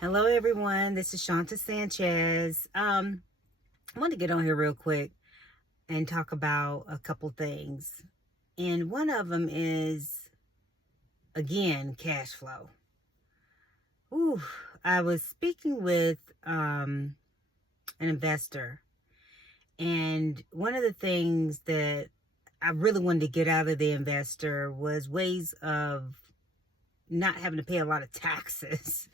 Hello, everyone. This is Shanta Sanchez. I want to get on here real quick and talk about a couple things. And one of them is, again, cash flow. Ooh, I was speaking with an investor, and one of the things that I really wanted to get out of the investor was ways of not having to pay a lot of taxes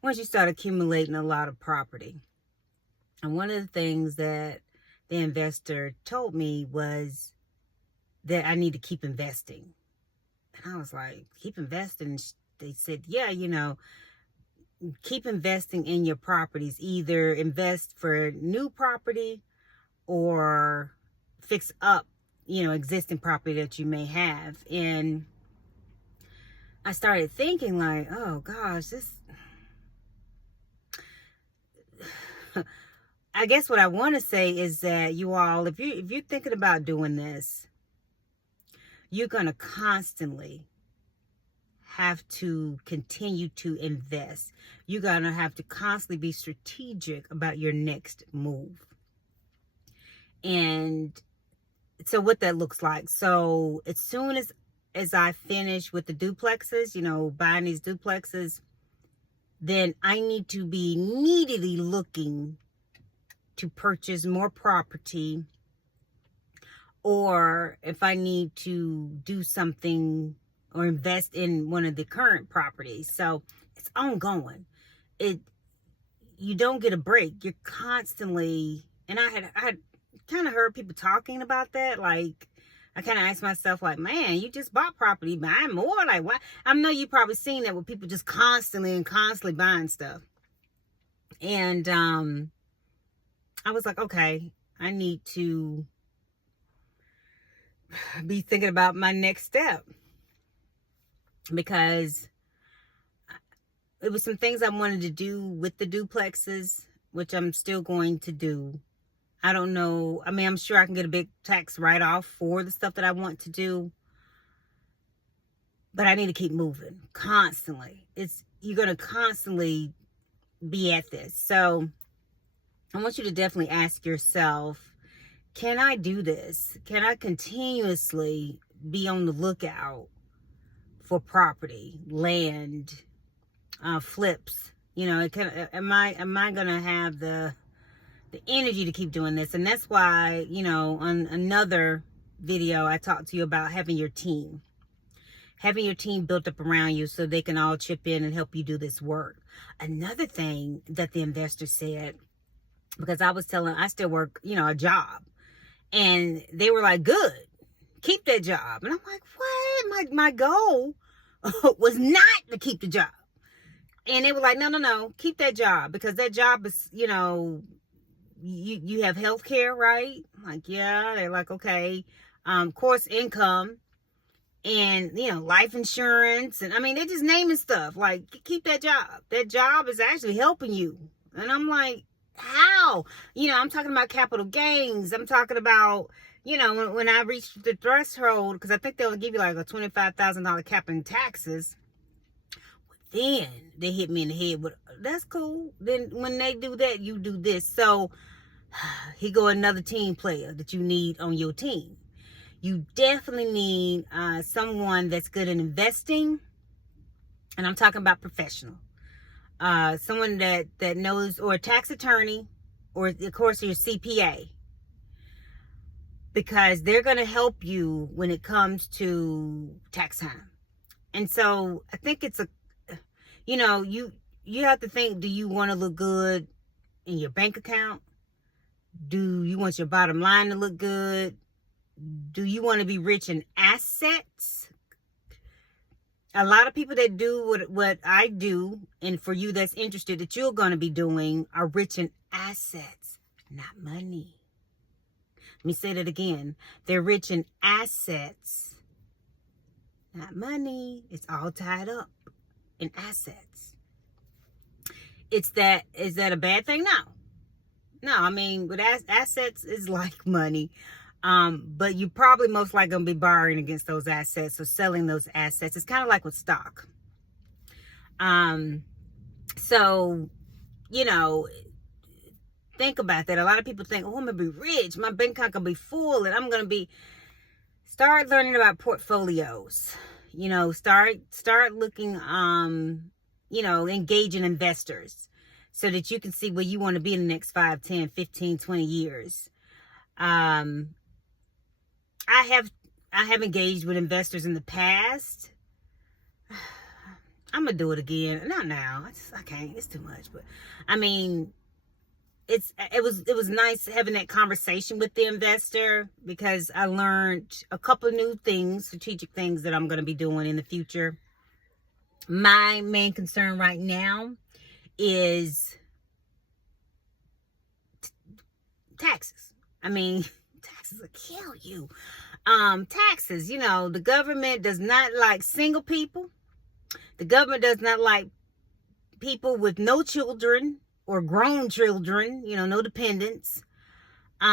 once you start accumulating a lot of property. And one of the things that the investor told me was that I need to keep investing. And I was like, keep investing? They said, yeah, keep investing in your properties. Either invest for new property or fix up, existing property that you may have. And I started thinking like, oh gosh, I guess what I want to say is that you all, if you're thinking about doing this, you're going to constantly have to continue to invest. You're going to have to constantly be strategic about your next move. And so what that looks like. So as soon as I finish with the duplexes, buying these duplexes, then I need to be immediately looking to purchase more property, or if I need to do something or invest in one of the current properties. So it's ongoing. You don't get a break. You're constantly, and I had kind of heard people talking about that. Like, I kind of asked myself, like, man, you just bought property, buying more? Like, why? I know you probably seen that with people just constantly buying stuff. And I was like, okay, I need to be thinking about my next step, because it was some things I wanted to do with the duplexes, which I'm still going to do. I don't know. I mean, I'm sure I can get a big tax write-off for the stuff that I want to do, but I need to keep moving constantly. You're going to constantly be at this. So I want you to definitely ask yourself, can I do this? Can I continuously be on the lookout for property, land, flips? Am I going to have the energy to keep doing this? And that's why, on another video, I talked to you about having your team built up around you so they can all chip in and help you do this work. Another thing that the investor said, because I still work, a job, and they were like, good, keep that job. And I'm like, what? My goal was not to keep the job. And they were like, no, keep that job, because that job is, you have health care, right? I'm like, yeah. They're like, okay, course income, and, life insurance. And I mean, they're just naming stuff. Like, keep that job. That job is actually helping you. And I'm like, how? I'm talking about capital gains. I'm talking about, when I reached the threshold, because I think they'll give you like a $25,000 cap in taxes. Then they hit me in the head with, that's cool. Then when they do that, you do this. So here go another team player that you need on your team. You definitely need someone that's good in investing. And I'm talking about professional. Someone that knows, or a tax attorney, or of course your CPA, because they're going to help you when it comes to tax time. And so I think it's you have to think, do you want to look good in your bank account? Do you want your bottom line to look good? Do you want to be rich in assets? A lot of people that do what I do, and for you that's interested, that you're going to be doing, are rich in assets, not money. Let me say that again. They're rich in assets, not money. It's all tied up in assets. Is that a bad thing? No. I mean, with assets is like money. But you probably most likely going to be borrowing against those assets or selling those assets. It's kind of like with stock. So, you know, think about that. A lot of people think, oh, I'm going to be rich. My bank account going to be full and I'm going to be... Start learning about portfolios. You know, start looking, you know, engaging investors so that you can see where you want to be in the next 5, 10, 15, 20 years. I have engaged with investors in the past. I'm gonna do it again. Not now. I can't. It's too much. But I mean, it was nice having that conversation with the investor, because I learned a couple new things, strategic things that I'm gonna be doing in the future. My main concern right now is taxes. I mean, taxes will kill you. Taxes, you know, the government does not like single people. The government does not like people with no children or grown children, you know, no dependents. They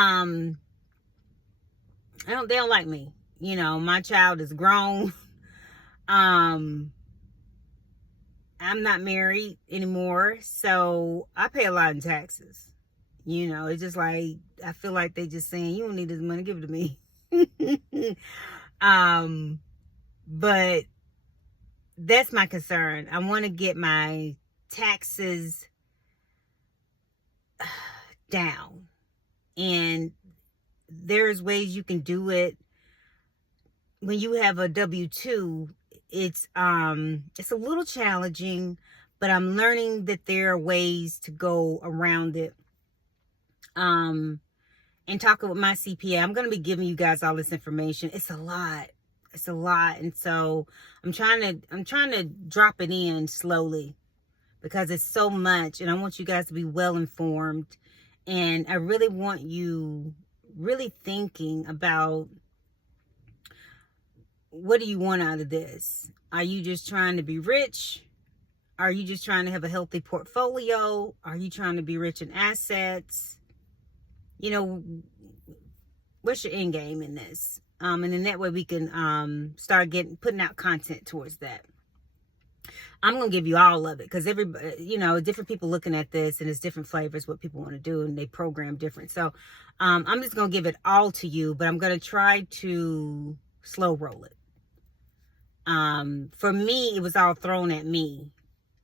don't like me. You know, my child is grown. I'm not married anymore, so I pay a lot in taxes. You know, it's just like, I feel like they just saying, you don't need this money, give it to me. But that's my concern. I want to get my taxes down, and there's ways you can do it. When you have a W-2, it's a little challenging, but I'm learning that there are ways to go around it. And talking with my CPA, I'm going to be giving you guys all this information. It's a lot. It's a lot. And so I'm trying to drop it in slowly, because it's so much, and I want you guys to be well informed. And I really want you really thinking about, what do you want out of this? Are you just trying to be rich? Are you just trying to have a healthy portfolio? Are you trying to be rich in assets? You know, what's your end game in this? And in that way we can start putting out content towards that. I'm going to give you all of it, because everybody, you know, different people looking at this, and it's different flavors, what people want to do, and they program different. So I'm just going to give it all to you, but I'm going to try to slow roll it. For me, it was all thrown at me.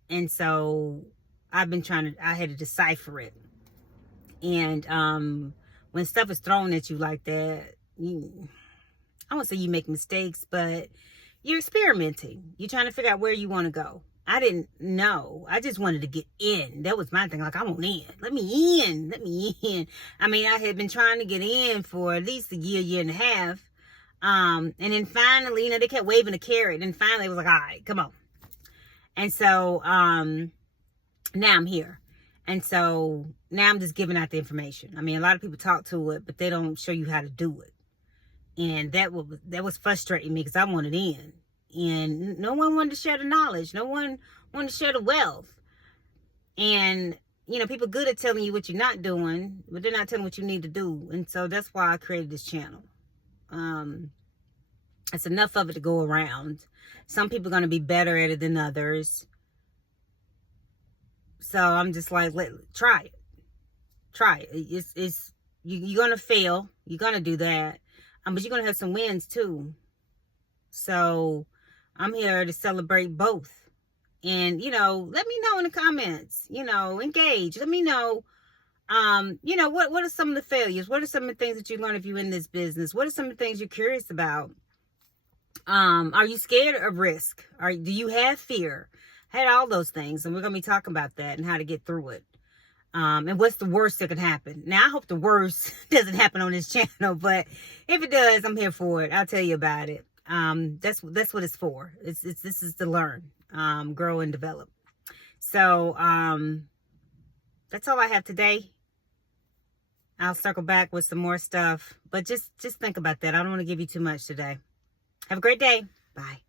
And so I had to decipher it. And when stuff is thrown at you like that, I won't say you make mistakes, but you're experimenting. You're trying to figure out where you want to go. I didn't know. I just wanted to get in. That was my thing. Like, I want in. Let me in. Let me in. I mean, I had been trying to get in for at least a year and a half. And then finally, you know, they kept waving a carrot. And finally, it was like, all right, come on. And so now I'm here. And so now I'm just giving out the information. I mean, a lot of people talk to it, but they don't show you how to do it. And that was frustrating me, because I wanted in. And no one wanted to share the knowledge. No one wanted to share the wealth. And, you know, people good at telling you what you're not doing, but they're not telling what you need to do. And so that's why I created this channel. It's enough of it to go around. Some people are going to be better at it than others. So I'm just like, try it. Try it. You're going to fail. You're going to do that. But you're going to have some wins too. So I'm here to celebrate both. And, you know, let me know in the comments, you know, engage. Let me know, you know, what are some of the failures? What are some of the things that you learn if you're in this business? What are some of the things you're curious about? Are you scared of risk? Do you have fear? I had all those things, and we're going to be talking about that and how to get through it. And what's the worst that could happen? Now, I hope the worst doesn't happen on this channel, but if it does, I'm here for it. I'll tell you about it. That's what it's for. This is to learn, grow, and develop. So, that's all I have today. I'll circle back with some more stuff, but just think about that. I don't want to give you too much today. Have a great day. Bye.